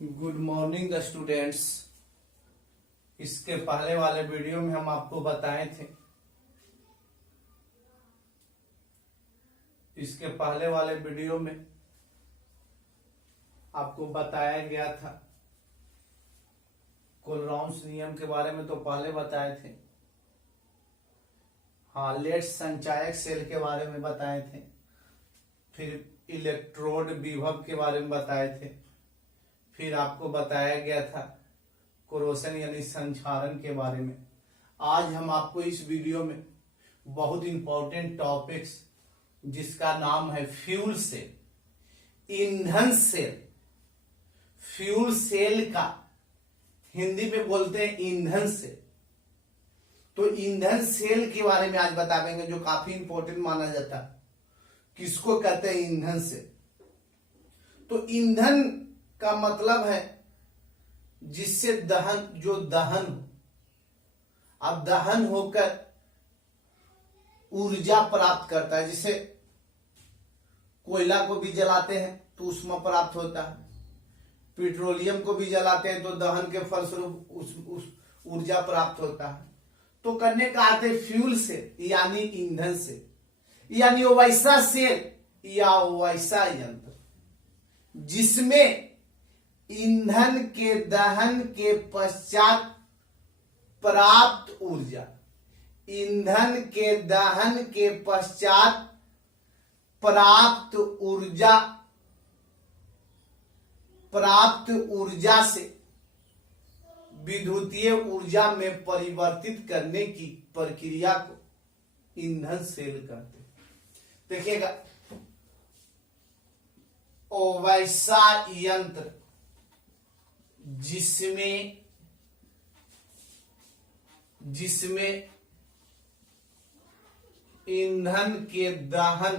Good morning students. इसके पहले वाले वीडियो में हम आपको बताए थे इसके पहले वाले वीडियो में आपको बताया गया था। कोलराउंस नियम के बारे में तो पहले बताए थे। हालेट संचायक सेल के बारे में बताए थे। फिर इलेक्ट्रोड विभव के बारे में बताए थे। फिर आपको बताया गया था कोरोशन यानी संक्षारण के बारे में। आज हम आपको इस वीडियो में बहुत इंपॉर्टेंट टॉपिक्स जिसका नाम है फ्यूल सेल, ईंधन सेल। फ्यूल सेल का हिंदी में बोलते हैं ईंधन सेल। तो ईंधन सेल के बारे में आज बताएंगे जो काफी इंपॉर्टेंट माना जाता है। किसको कहते हैं ईंधन सेल? तो ईंधन का मतलब है जिससे दहन हो। अब दहन होकर ऊर्जा प्राप्त करता है। जैसे कोयला को भी जलाते हैं तो ऊष्मा प्राप्त होता है। पेट्रोलियम को भी जलाते हैं तो दहन के फलस्वरूप उस ऊर्जा प्राप्त होता है। तो करने का अर्थ है फ्यूल सेल यानी ईंधन सेल, यानी वो वैसा सेल या वैसा यंत्र जिसमें ईंधन के दहन के पश्चात प्राप्त ऊर्जा, ईंधन के दहन के पश्चात प्राप्त ऊर्जा से विद्युतीय ऊर्जा में परिवर्तित करने की प्रक्रिया को ईंधन सेल कहते हैं। देखिएगा, वैसा यंत्र जिसमें ईंधन के दहन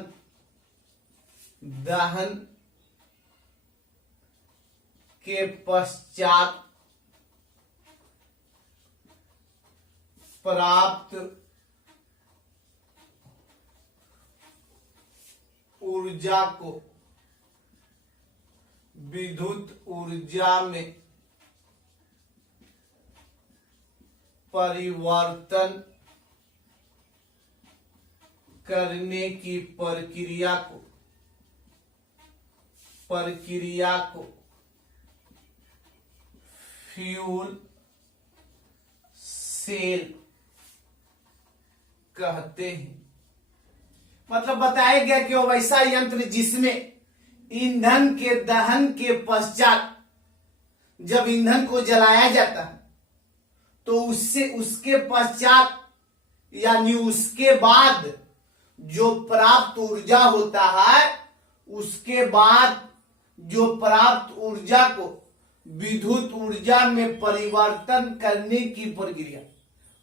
के पश्चात प्राप्त ऊर्जा को विद्युत ऊर्जा में परिवर्तन करने की प्रक्रिया को फ्यूल सेल कहते हैं। मतलब बताया गया कि वो वैसा यंत्र जिसमें ईंधन के दहन के पश्चात जब ईंधन को जलाया जाता है तो उसके पश्चात यानी उसके बाद जो प्राप्त ऊर्जा होता है, उसके बाद जो प्राप्त ऊर्जा को विद्युत ऊर्जा में परिवर्तन करने की प्रक्रिया,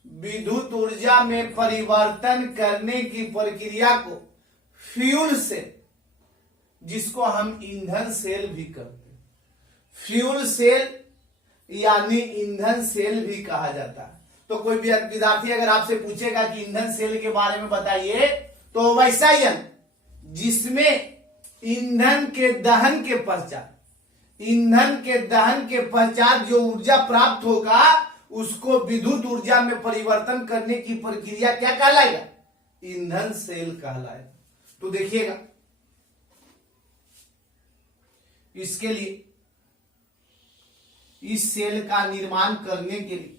विद्युत ऊर्जा में परिवर्तन करने की प्रक्रिया को फ्यूल सेल, जिसको हम ईंधन सेल भी कहते हैं, फ्यूल सेल यानी ईंधन सेल भी कहा जाता है। तो कोई भी विद्यार्थी अगर आपसे पूछेगा कि ईंधन सेल के बारे में बताइए, तो वैसा यंत्र जिसमें ईंधन के दहन के पश्चात जो ऊर्जा प्राप्त होगा उसको विद्युत ऊर्जा में परिवर्तन करने की प्रक्रिया क्या कहलाएगा? ईंधन सेल कहलाएगा। तो देखिएगा, इसके लिए इस सेल का निर्माण करने के लिए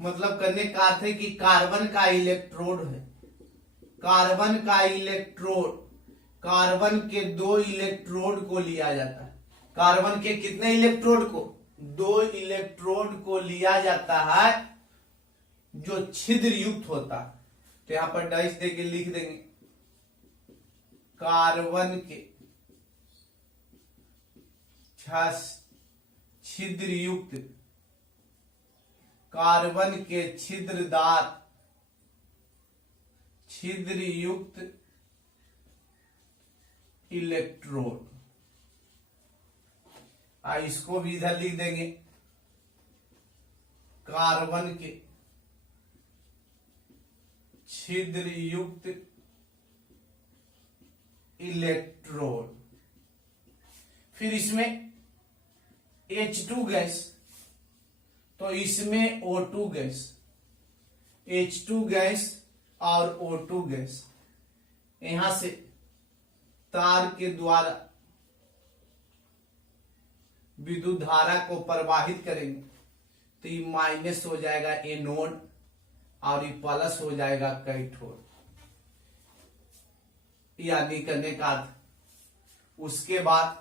मतलब करने का अर्थ है कि कार्बन का इलेक्ट्रोड है, कार्बन का इलेक्ट्रोड, कार्बन के 2 इलेक्ट्रोड को लिया जाता है। कार्बन के कितने इलेक्ट्रोड को? 2 इलेक्ट्रोड को लिया जाता है जो छिद्र युक्त होता है। तो यहां पर डैश देके लिख देंगे कार्बन के छिद्र युक्त, कार्बन के छिद्रदार, छिद्र युक्त इलेक्ट्रोड। इसको भी इधर लिख देंगे कार्बन के छिद्र युक्त इलेक्ट्रोड। फिर इसमें H2 गैस, तो इसमें O2 गैस, H2 गैस और O2 गैस यहां से तार के द्वारा विद्युत धारा को प्रवाहित करेंगे तो ये माइनस हो जाएगा एनोड और ये प्लस हो जाएगा कैथोड, यानी करने का अर्थ। उसके बाद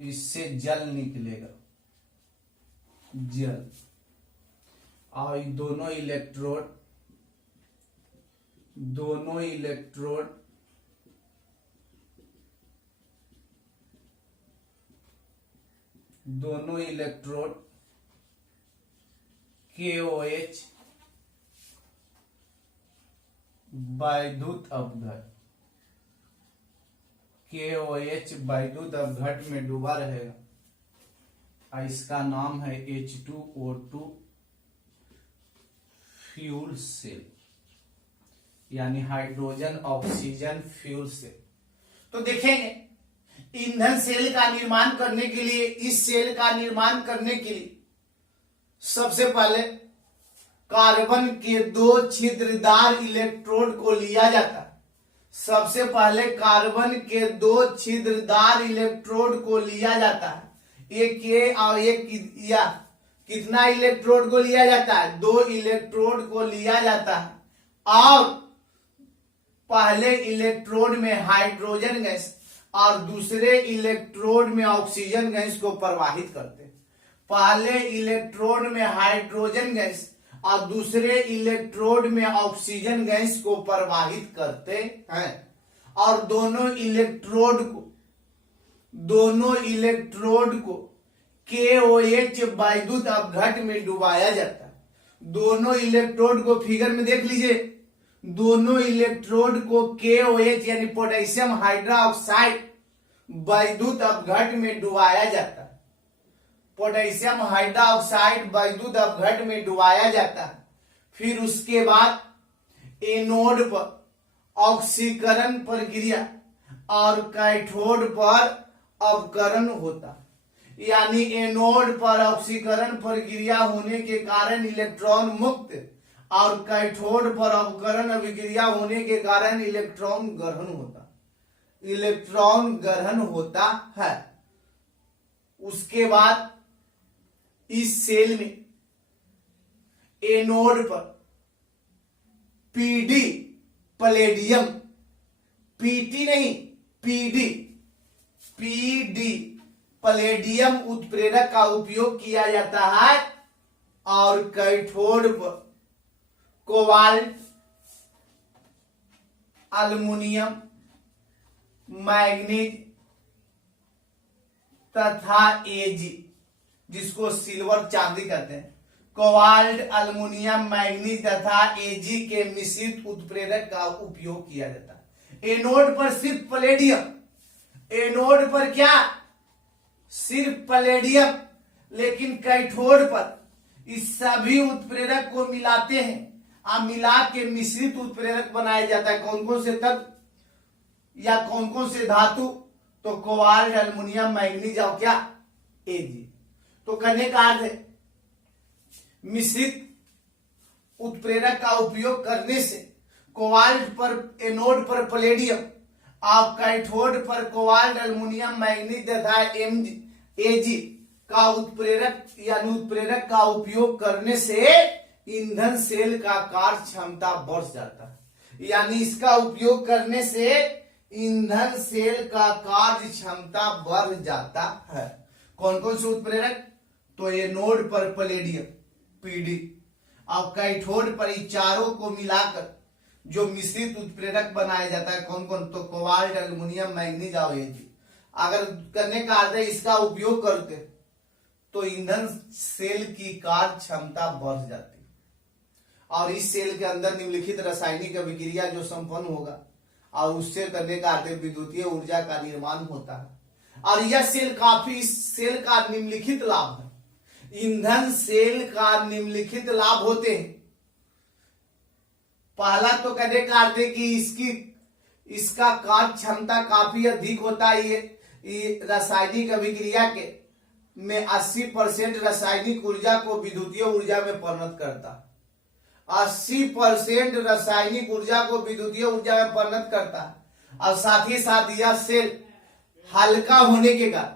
इससे जल निकलेगा, जल, और दोनों इलेक्ट्रोड KOH वैद्युत अपघट, KOH वैद्युत अपघट में डूबा रहेगा। इसका नाम है H2O2 फ्यूल सेल, यानी हाइड्रोजन ऑक्सीजन फ्यूल सेल। तो देखेंगे ईंधन सेल का निर्माण करने के लिए, इस सेल का निर्माण करने के लिए सबसे पहले कार्बन के 2 छिद्रदार इलेक्ट्रोड को लिया जाता है। सबसे पहले कार्बन के 2 छिद्रदार इलेक्ट्रोड को लिया जाता है, एक ये और एक या कितना इलेक्ट्रोड को लिया जाता है? 2 इलेक्ट्रोड को लिया जाता है और पहले इलेक्ट्रोड में हाइड्रोजन गैस और दूसरे इलेक्ट्रोड में ऑक्सीजन गैस को प्रवाहित करते हैं। पहले इलेक्ट्रोड में हाइड्रोजन गैस और दूसरे इलेक्ट्रोड में ऑक्सीजन गैस को प्रवाहित करते हैं और दोनों इलेक्ट्रोड को KOH वैद्युत अपघट में डुबाया जाता है। दोनों इलेक्ट्रोड को फिगर में देख लीजिए, दोनों इलेक्ट्रोड को KOH यानी पोटेशियम हाइड्रोक्साइड वैद्युत अपघट में डुबाया जाता है। पोटेशियम हाइड्रोक्साइड वैद्युत अपघट में डुबाया जाता है। फिर उसके बाद एनोड पर ऑक्सीकरण प्रक्रिया और कैथोड पर अपकरण होता, यानी एनोड पर ऑक्सीकरण प्रक्रिया होने के कारण इलेक्ट्रॉन मुक्त और कैथोड पर अपकरण अभिक्रिया होने के कारण इलेक्ट्रॉन ग्रहण होता है। उसके बाद इस सेल में एनोड पर पीडी पैलेडियम, पीटी नहीं पीडी पैलेडियम उत्प्रेरक का उपयोग किया जाता है और कैथोड पर कोबाल्ट, अल्युमिनियम, मैग्नीज तथा एजी, जिसको सिल्वर चांदी कहते हैं, कोबाल्ट, अल्युमिनियम, मैग्नीज तथा एजी के मिश्रित उत्प्रेरक का उपयोग किया जाता है। एनोड पर सिर्फ पैलेडियम, एनोड पर क्या? सिर्फ पैलेडियम। लेकिन कैथोड पर इस सभी उत्प्रेरक को मिलाते हैं मिला के मिश्रित उत्प्रेरक बनाया जाता है। कौन कौन से तत्व या कौन कौन से धातु? तो कोबाल्ट, एल्युमिनियम, मैग्नीज और क्या? एजी। तो कहने का अर्थ है मिश्रित उत्प्रेरक का उपयोग करने से कोबाल्ट पर एनोड पर पैलेडियम और कैथोड पर कोबाल्ट, एल्युमिनियम, मैग्नीज तथा एजी का उत्प्रेरक यानी उत्प्रेरक का उपयोग करने से ईंधन सेल का कार्य क्षमता बढ़ जाता है। यानी इसका उपयोग करने से ईंधन सेल का कार्य क्षमता बढ़ जाता है। कौन कौन से उत्प्रेरक? तो एनोड पर पैलेडियम पीडी और कैथोड पर इन चारों को मिलाकर जो मिश्रित उत्प्रेरक बनाया जाता है। कौन कौन? तो कोबाल्ट, एल्युमिनियम, मैग्नीज और एजी। अगर करने का अर्थ है इसका उपयोग करके तो ईंधन सेल की कार्य क्षमता बढ़ जाती है और इस सेल के अंदर निम्नलिखित रासायनिक अभिक्रिया जो संपन्न होगा और उससे करने का अर्थ विद्युतीय ऊर्जा का निर्माण होता है। और यह सेल का निम्नलिखित लाभ है। ईंधन सेल का निम्नलिखित लाभ होते हैं। पहला तो कहने का अर्थ है कि इसका कार्य क्षमता काफी अधिक होता है। ये रासायनिक अभिक्रिया के में 80% रासायनिक ऊर्जा को विद्युतीय ऊर्जा में परिणत करता है। 80% रासायनिक ऊर्जा को विद्युतीय ऊर्जा में परिणत करता है और साथ ही साथ यह सेल हल्का होने के कारण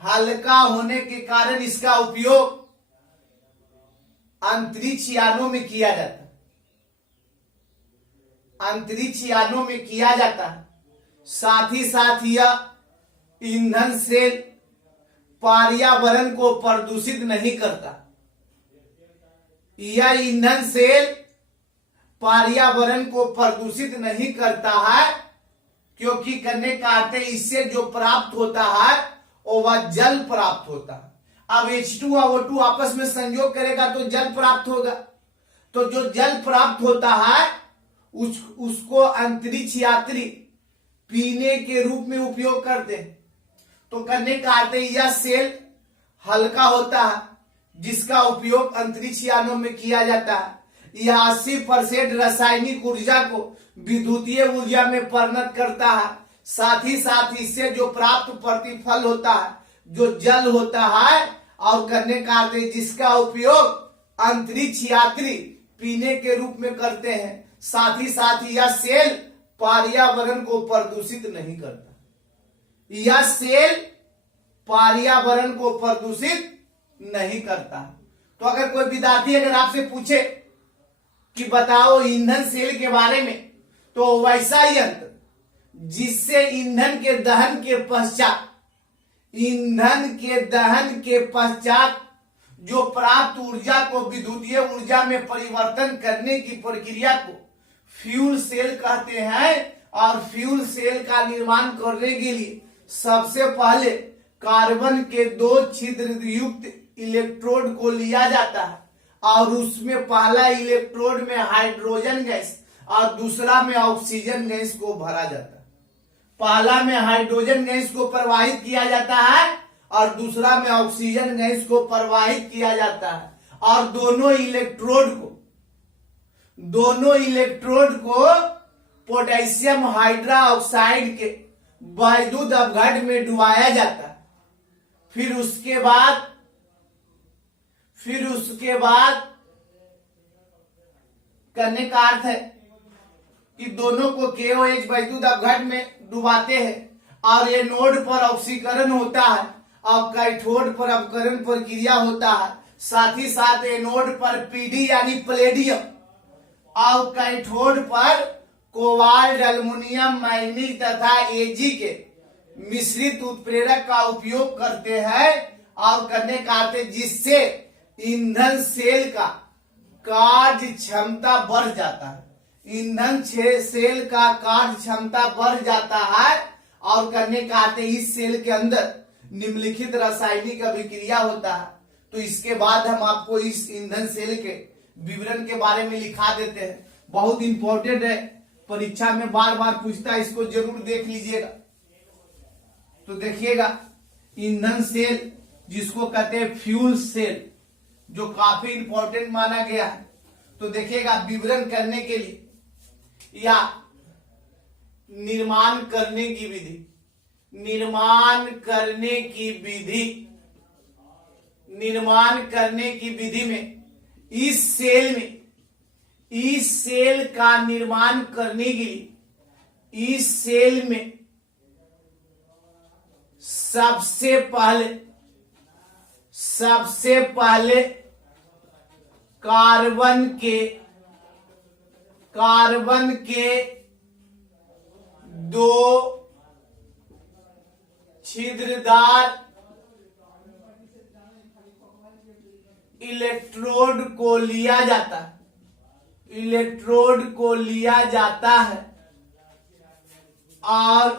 हल्का होने के कारण इसका उपयोग अंतरिक्ष यानों में किया जाता है। साथ ही साथ यह ईंधन सेल पर्यावरण को प्रदूषित नहीं करता। यह ईंधन सेल पर्यावरण को प्रदूषित नहीं करता है क्योंकि करने का अर्थ है इससे जो प्राप्त होता है वह जल प्राप्त होता है। अब H2 और O2 आपस में संयोग करेगा तो जल प्राप्त होगा। तो जो जल प्राप्त होता है उसको अंतरिक्ष यात्री पीने के रूप में उपयोग करते हैं। तो करने का अर्थ है यह सेल हल्का होता है जिसका उपयोग अंतरिक्ष यानों में किया जाता है। यह 80% रासायनिक ऊर्जा को विद्युतीय ऊर्जा में परिणत करता है। साथ ही साथ इससे जो प्राप्त प्रतिफल होता है जो जल होता है और करने का अर्थ है जिसका उपयोग अंतरिक्ष यात्री पीने के रूप में करते हैं। साथ ही साथ यह सेल पर्यावरण को प्रदूषित नहीं करता। यह सेल पर्यावरण को प्रदूषित नहीं करता। तो अगर कोई विद्यार्थी अगर आपसे पूछे कि बताओ ईंधन सेल के बारे में, तो वैसा यंत्र जिससे ईंधन के दहन के पश्चात जो प्राप्त ऊर्जा को विद्युतीय ऊर्जा में परिवर्तन करने की प्रक्रिया को फ्यूल सेल कहते हैं। और फ्यूल सेल का निर्माण करने के लिए सबसे पहले कार्बन के 2 छिद्र युक्त इलेक्ट्रोड को लिया जाता है और उसमें पहला इलेक्ट्रोड में हाइड्रोजन गैस और दूसरा में ऑक्सीजन गैस को भरा जाता है। पहला में हाइड्रोजन गैस को प्रवाहित किया जाता है और दूसरा में ऑक्सीजन गैस को प्रवाहित किया जाता है और दोनों इलेक्ट्रोड को पोटेशियम हाइड्रोक्साइड के वैद्युत अपघट में डुबाया जाता है। फिर उसके बाद करने का अर्थ है कि दोनों को KOH वैद्युत अपघट में डुबाते हैं और एनोड पर ऑक्सीकरण होता है और कैथोड पर अपकरण प्रक्रिया होता है। साथ ही साथ एनोड पर PD यानी पैलेडियम और कैथोड पर कोबाल्ट, एल्युमिनियम, मैग्नीज तथा Ag के मिश्रित उत्प्रेरक का उपयोग करते हैं और करने का अर्थ है जिससे ईंधन सेल का कार्य क्षमता बढ़ जाता है। ईंधन सेल का कार्य क्षमता बढ़ जाता है और करने का अर्थ है इस सेल के अंदर निम्नलिखित रासायनिक अभिक्रिया होता है। तो इसके बाद हम आपको इस ईंधन सेल के विवरण के बारे में लिखा देते हैं। बहुत इंपॉर्टेंट है, परीक्षा में बार बार पूछता है, इसको जरूर देख लीजिएगा। तो देखिएगा ईंधन सेल जिसको कहते हैं फ्यूल सेल, जो काफी इंपॉर्टेंट माना गया है। तो देखिएगा, विवरण करने के लिए या निर्माण करने की विधि, निर्माण करने की विधि, निर्माण करने की विधि में इस सेल का निर्माण करने के लिए इस सेल में सबसे पहले कार्बन के दो छिद्रदार इलेक्ट्रोड को लिया जाता है, और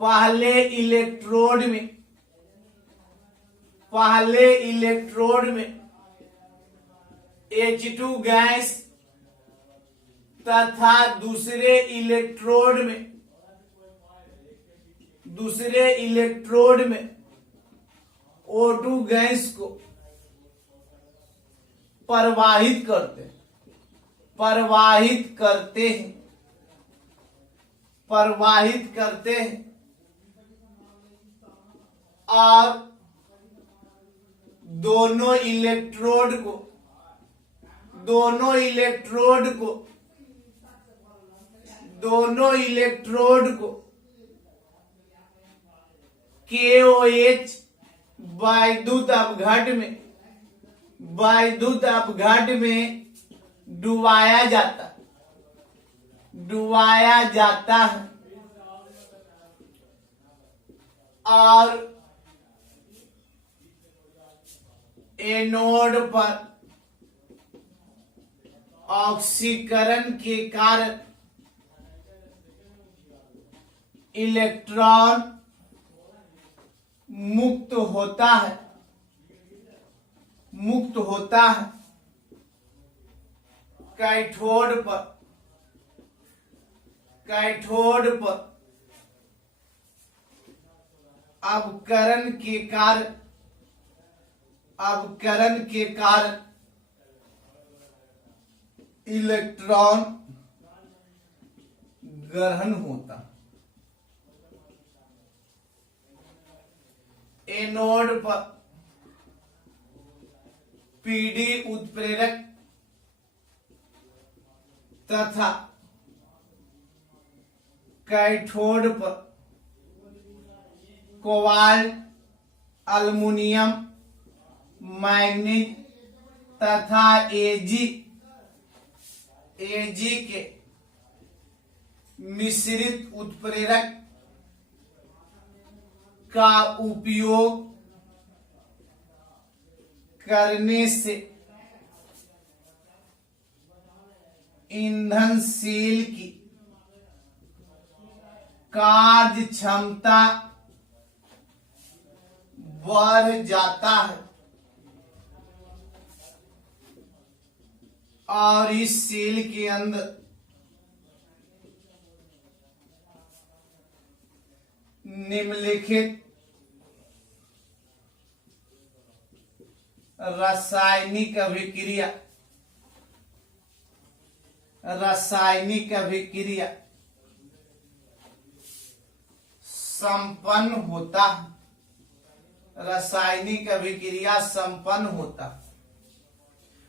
पहले इलेक्ट्रोड में H2 गैस तथा दूसरे इलेक्ट्रोड में O2 गैस को प्रवाहित करते हैं और दोनों इलेक्ट्रोड को KOH वैद्युत अपघट में डुबाया जाता है और एनोड पर ऑक्सीकरण के कारण इलेक्ट्रॉन मुक्त होता है। कैथोड पर अवकरण के कारण इलेक्ट्रॉन ग्रहण होता। एनोड पर पीडी उत्प्रेरक तथा कैथोड पर कोबाल्ट, अल्युमिनियम, मैग्नीज तथा Ag के मिश्रित उत्प्रेरक का उपयोग करने से ईंधन सेल की कार्य क्षमता बढ़ जाता है और इस सेल के अंदर निम्नलिखित रासायनिक अभिक्रिया संपन्न होता।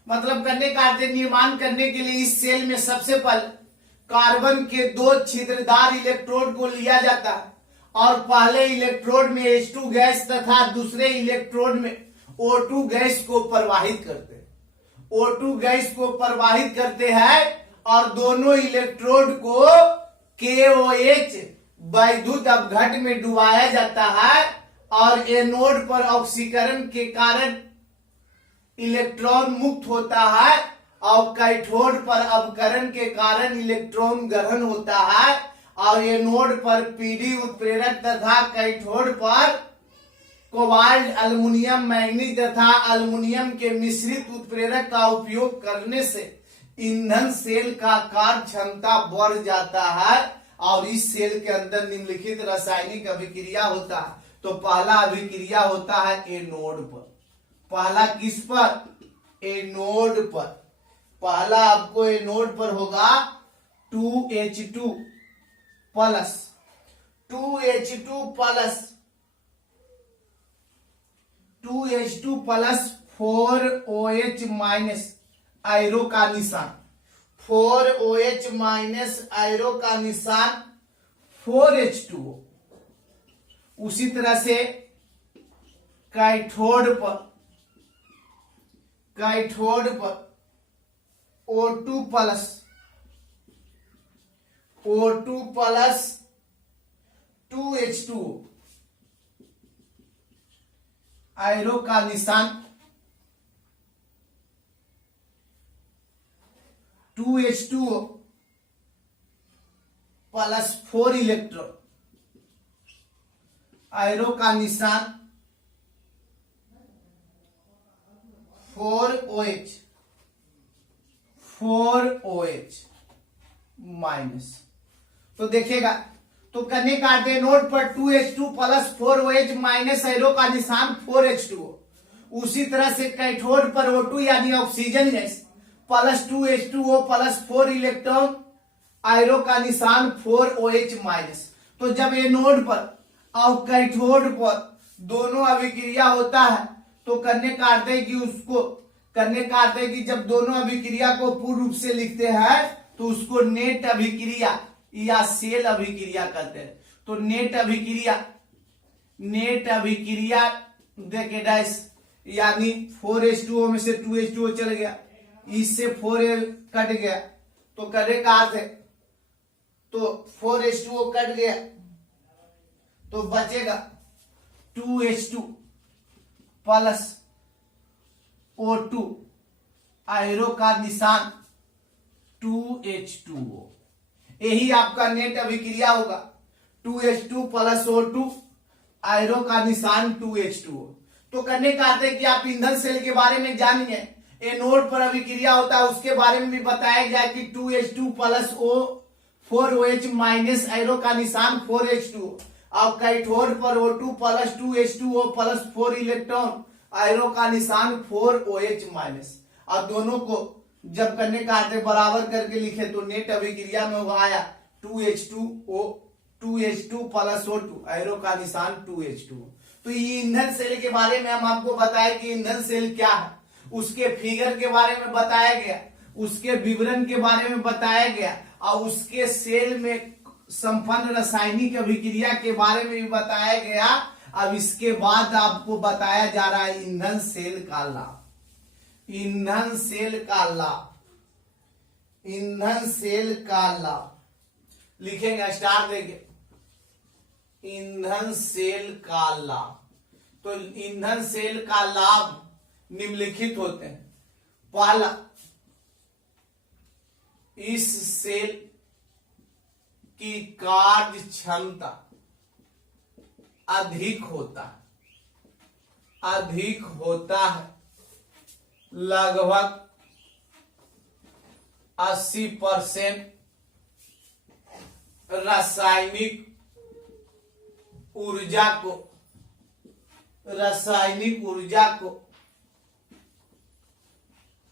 मतलब करने का अर्थ, निर्माण करने के लिए इस सेल में सबसे पहले कार्बन के दो छिद्रदार इलेक्ट्रोड को लिया जाता है और पहले इलेक्ट्रोड में H2 गैस तथा दूसरे इलेक्ट्रोड में O2 गैस को प्रवाहित करते हैं और दोनों इलेक्ट्रोड को KOH वैद्युत अपघट में डुबाया जाता है और एनोड पर ऑक्सीकरण के कारण इलेक्ट्रॉन मुक्त होता है और कैथोड पर अपकरण के कारण इलेक्ट्रॉन ग्रहण होता है और एनोड पर पीडी उत्प्रेरक तथा कैथोड पर कोबाल्ट, अल्युमिनियम, मैग्नीज तथा अल्युमिनियम के मिश्रित उत्प्रेरक का उपयोग करने से ईंधन सेल का कार्य क्षमता बढ़ जाता है और इस सेल के अंदर निम्नलिखित रासायनिक अभिक्रिया होता है। तो पहला अभिक्रिया होता है एनोड पर। पहला किस पर? एनोड पर। पहला आपको एनोड पर होगा 2H2 plus 2H2 plus 2H2 plus 4OH minus arrow का निशान 4OH माइनस आयरो का निशान 4H2O। उसी तरह से कैथोड पर O2 plus O2 plus 2H2O आयरो का निशान 2H2O प्लस 4 इलेक्ट्रॉन आयरो का निशान 4OH माइनस। तो देखिएगा, तो कने काटे नोट पर 2H2 plus 4OH minus arrow का निशान 4H2O। उसी तरह से कैथोड पर O2 यानी oxygen gas plus 2H2O plus 4 electron arrow का निशान 4OH माइनस। तो जब एनोड पर और कैथोड पर दोनों अभिक्रिया होता है तो करने का अर्थ है कि जब दोनों अभिक्रिया को पूर्ण रूप से लिखते हैं तो उसको नेट अभिक्रिया या सेल अभिक्रिया कहते हैं। तो नेट अभिक्रिया देखे डैश यानी 4H2O में से 2H2O चल गया, इससे 4 कट गया तो करने का अर्थ है तो 4H2O कट गया तो बचेगा 2H2 प्लस O2 आयरो का निशान 2H2O। यही आपका नेट अभिक्रिया होगा 2H2 प्लस O2 आयरो का निशान 2H2O। तो करने का अर्थ है कि आप ईंधन सेल के बारे में जानिए, एनोड पर अभिक्रिया होता है उसके बारे में भी बताया गया कि 2H2 plus 4OH minus arrow का निशान 4H2O। अब कैथोड पर O2 plus 2H2O plus 4 electron arrow का निशान 4OH माइनस। और दोनों को जब करने का अर्थ बराबर करके लिखे तो नेट अभिक्रिया में आया 2H2 प्लस O2 आयरो का निशान 2H2। तो ये ईंधन सेल के बारे में हम आपको बताया कि ईंधन सेल क्या है, उसके फिगर के बारे में बताया गया, उसके विवरण के बारे में बताया गया और उसके सेल में संपन्न रासायनिक अभिक्रिया के बारे में भी बताया गया। अब इसके बाद आपको बताया जा रहा है ईंधन सेल का लाभ। ईंधन सेल का लाभ लिखेंगे, स्टार देंगे ईंधन सेल का लाभ। तो ईंधन सेल का लाभ निम्नलिखित होते हैं। पहला, इस सेल की कार्य क्षमता अधिक होता है लगभग 80% रासायनिक ऊर्जा को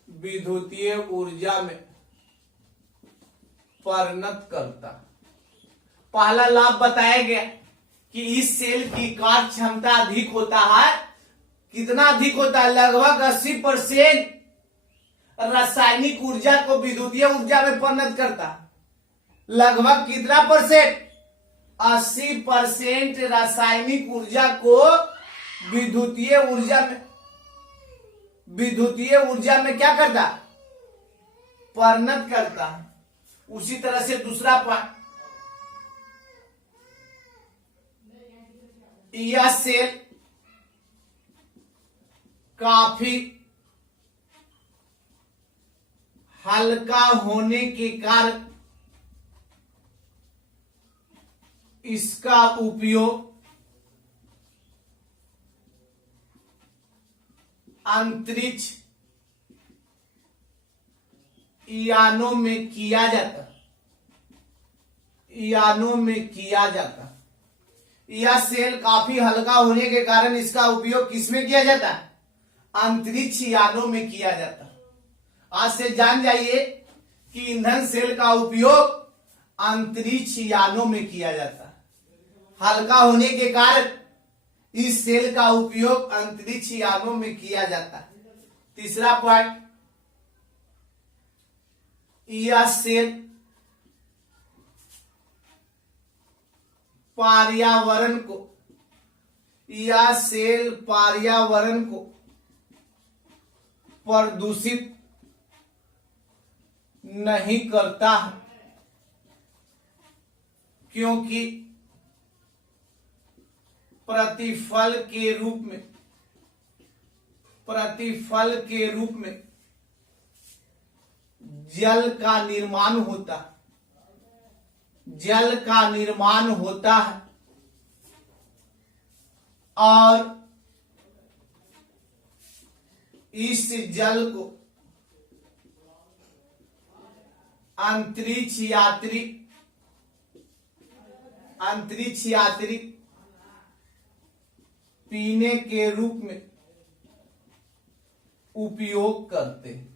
विद्युतीय ऊर्जा में परिणत करता। पहला लाभ बताया गया कि इस सेल की कार्य क्षमता अधिक होता है। कितना अधिक होता है? लगभग 80% रासायनिक ऊर्जा को विद्युतीय ऊर्जा में परिणत करता। लगभग कितना परसेंट? 80% रासायनिक ऊर्जा को विद्युतीय ऊर्जा में क्या करता? परिणत करता है। उसी तरह से दूसरा पॉइंट, यह सेल काफी हल्का होने के कारण इसका उपयोग अंतरिक्ष यानों में किया जाता। यानों में किया जाता है। यह सेल काफी हल्का होने के कारण इसका उपयोग किसमें किया जाता है? अंतरिक्ष यानों में किया जाता है। आज से जान जाइए कि ईंधन सेल का उपयोग अंतरिक्ष यानों में किया जाता है। हल्का होने के कारण इस सेल का उपयोग अंतरिक्ष यानों में किया जाता है। तीसरा पॉइंट, यह सेल पर्यावरण को प्रदूषित नहीं करता है, क्योंकि प्रतिफल के रूप में जल का निर्माण होता है और इस जल को अंतरिक्ष यात्री पीने के रूप में उपयोग करते हैं।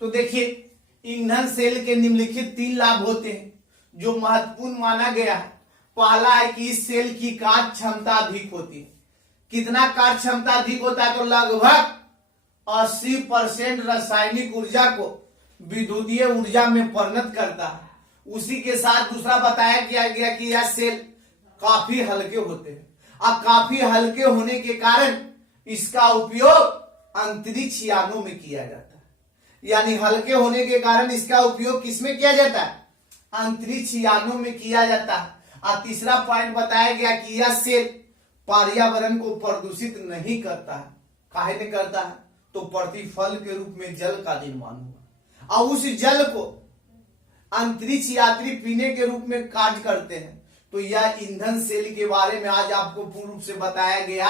तो देखिए, ईंधन सेल के निम्नलिखित 3 लाभ होते हैं जो महत्वपूर्ण माना गया है। पहला है कि इस सेल की कार्य क्षमता अधिक होती है। कितना कार्य क्षमता अधिक होता है? तो लगभग 80% रासायनिक ऊर्जा को विद्युतीय ऊर्जा में परिणत करता है। उसी के साथ दूसरा बताया गया कि यह सेल काफी हल्के होते हैं। अब काफी हल्के होने के कारण इसका उपयोग अंतरिक्ष यानों में किया जाता है। यानी हल्के होने के कारण इसका उपयोग किसमें किया जाता है? अंतरिक्ष यानों में किया जाता है। और तीसरा पॉइंट बताया गया कि यह सेल पर्यावरण को प्रदूषित नहीं करता है। काहे नहीं करता है? तो प्रतिफल के रूप में जल का निर्माण हुआ और उस जल को अंतरिक्ष यात्री पीने के रूप में कार्य करते हैं। तो यह ईंधन सेल के बारे में आज आपको पूर्ण रूप से बताया गया।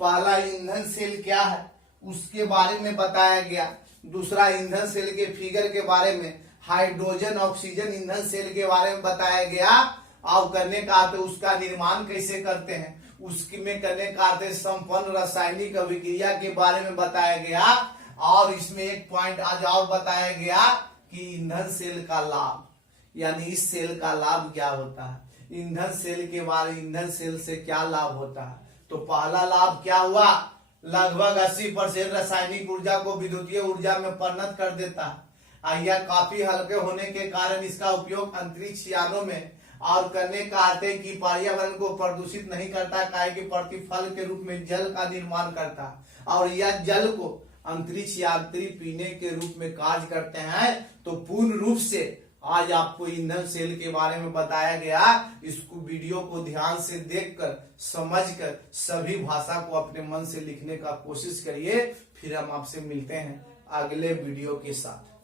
पहला ईंधन सेल क्या है उसके बारे में बताया गया। दूसरा ईंधन सेल के फिगर के बारे में, हाइड्रोजन ऑक्सीजन ईंधन सेल के बारे में बताया गया। और करने का तो उसका निर्माण कैसे करते हैं, उसमें करने का संपन्न रासायनिक अभिक्रिया के बारे में बताया गया। और इसमें एक पॉइंट आज और बताया गया कि ईंधन सेल का लाभ, यानी इस सेल का लाभ क्या होता है, ईंधन सेल के बारे में ईंधन सेल से क्या लाभ होता है। तो पहला लाभ क्या हुआ? लगभग 80% रासायनिक ऊर्जा को विद्युतीय ऊर्जा में परिणत कर देता है। यह काफी हल्के होने के कारण इसका उपयोग अंतरिक्ष यानों में और करने का अर्थ है कि पर्यावरण को प्रदूषित नहीं करता, काहे कि प्रतिफल के रूप में जल का निर्माण करता है और यह जल को अंतरिक्ष यात्री पीने के रूप में कार्य करते हैं। तो पूर्ण रूप से आज आपको ईंधन सेल के बारे में बताया गया। इसको वीडियो को ध्यान से देखकर समझकर सभी भाषा को अपने मन से लिखने का कोशिश करिए। फिर हम आपसे मिलते हैं अगले वीडियो के साथ।